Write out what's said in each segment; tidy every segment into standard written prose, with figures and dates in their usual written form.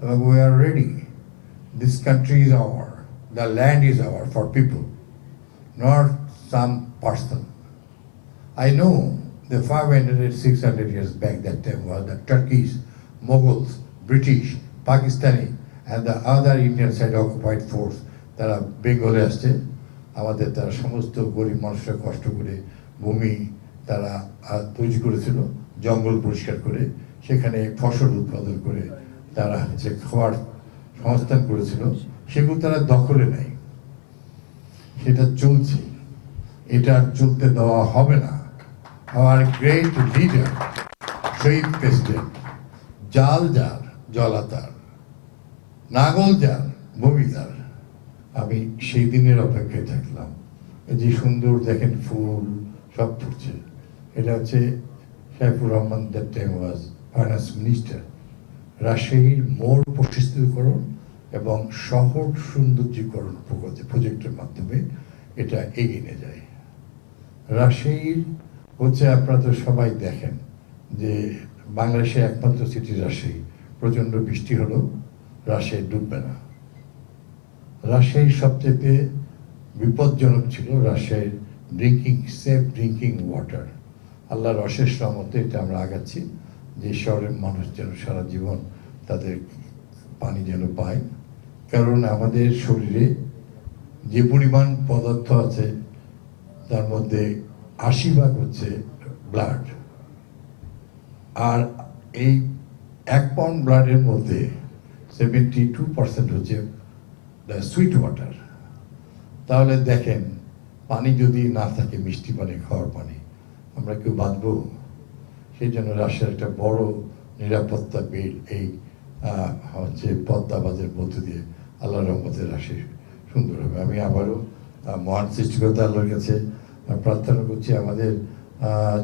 We are ready. This country is our, the land is our for people, not some person. I know the 500, 600 years back that time was the Turkish, Mughals, British, Pakistani and the other Indian side occupied force তারা বেঙ্গলে আসছে আমাদের তারা সমস্ত গরিব মানুষরা কষ্ট করে ভূমি তারা তৈরি করেছিল জঙ্গল পরিষ্কার করে সেখানে ফসল উৎপাদন করে তারা যে খাওয়ার সংস্থান করেছিল সেগুলো তারা দখলে নেয় সেটা চলছে এটা চলতে দেওয়া হবে না our great leader শহীদ প্রেসিডেন্ট জাল যার জলাতার নাগল যার ভূমিদার আমি সেই দিনের অপেক্ষায় থাকলাম এই যে সুন্দর দেখেন ফুল সব ফুটছে এটা হচ্ছে Saifur Rahman that time was finance minister রাজশাহীর মোড় প্রশস্তকরণ এবং শহর সৌন্দর্যীকরণ প্রজেক্টের মাধ্যমে এটা এগিয়ে নিয়ে যায় রাজশাহীর হচ্ছে আপনারা তো সবাই দেখেন যে বাংলাদেশের একমাত্র সিটি রাজশাহী প্রচণ্ড বৃষ্টি হলো রাজশাহী ডুববে না রাজশাহীর সবচেয়ে বিপজ্জনক ছিল রাজশাহীর সেফ ড্রিঙ্কিং ওয়াটার আল্লাহর অশেষ রহমতে এটা আমরা আগাচ্ছি যে শহরের মানুষ যেন সারা জীবন তাদের পানি যেন পায় কারণ আমাদের শরীরে যে পরিমাণ পদার্থ আছে তার মধ্যে 80% হচ্ছে ব্লাড আর এই 1 পাউন্ড ব্লাডের মধ্যে 72% হচ্ছে সুইট ওয়াটার তাহলে দেখেন পানি যদি না থাকে মিষ্টি পানি খাওয়ার পানি আমরা কেউ বাঁচব সেই জন্য রাশিয়ার একটা বড় নিরাপত্তা বিল এই হচ্ছে পদ্মা বাঁধের মধ্য দিয়ে আল্লাহ রহমতের রাশি সুন্দর হবে আমি আবারও মহান সৃষ্টিকর্তা আল্লাহর কাছে প্রার্থনা করছি আমাদের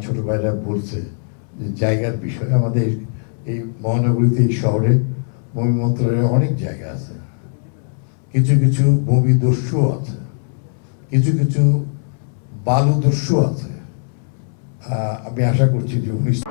ছোট ভাইরা বলছে যে জায়গার বিষয় আমাদের এই মহানগরীতে এই শহরে ভূমি মন্ত্রণালয়ে অনেক জায়গা আছে কিছু কিছু ভূমি দস্যু আছে কিছু কিছু বালু দস্যু আছে আমি আশা করছি যে 19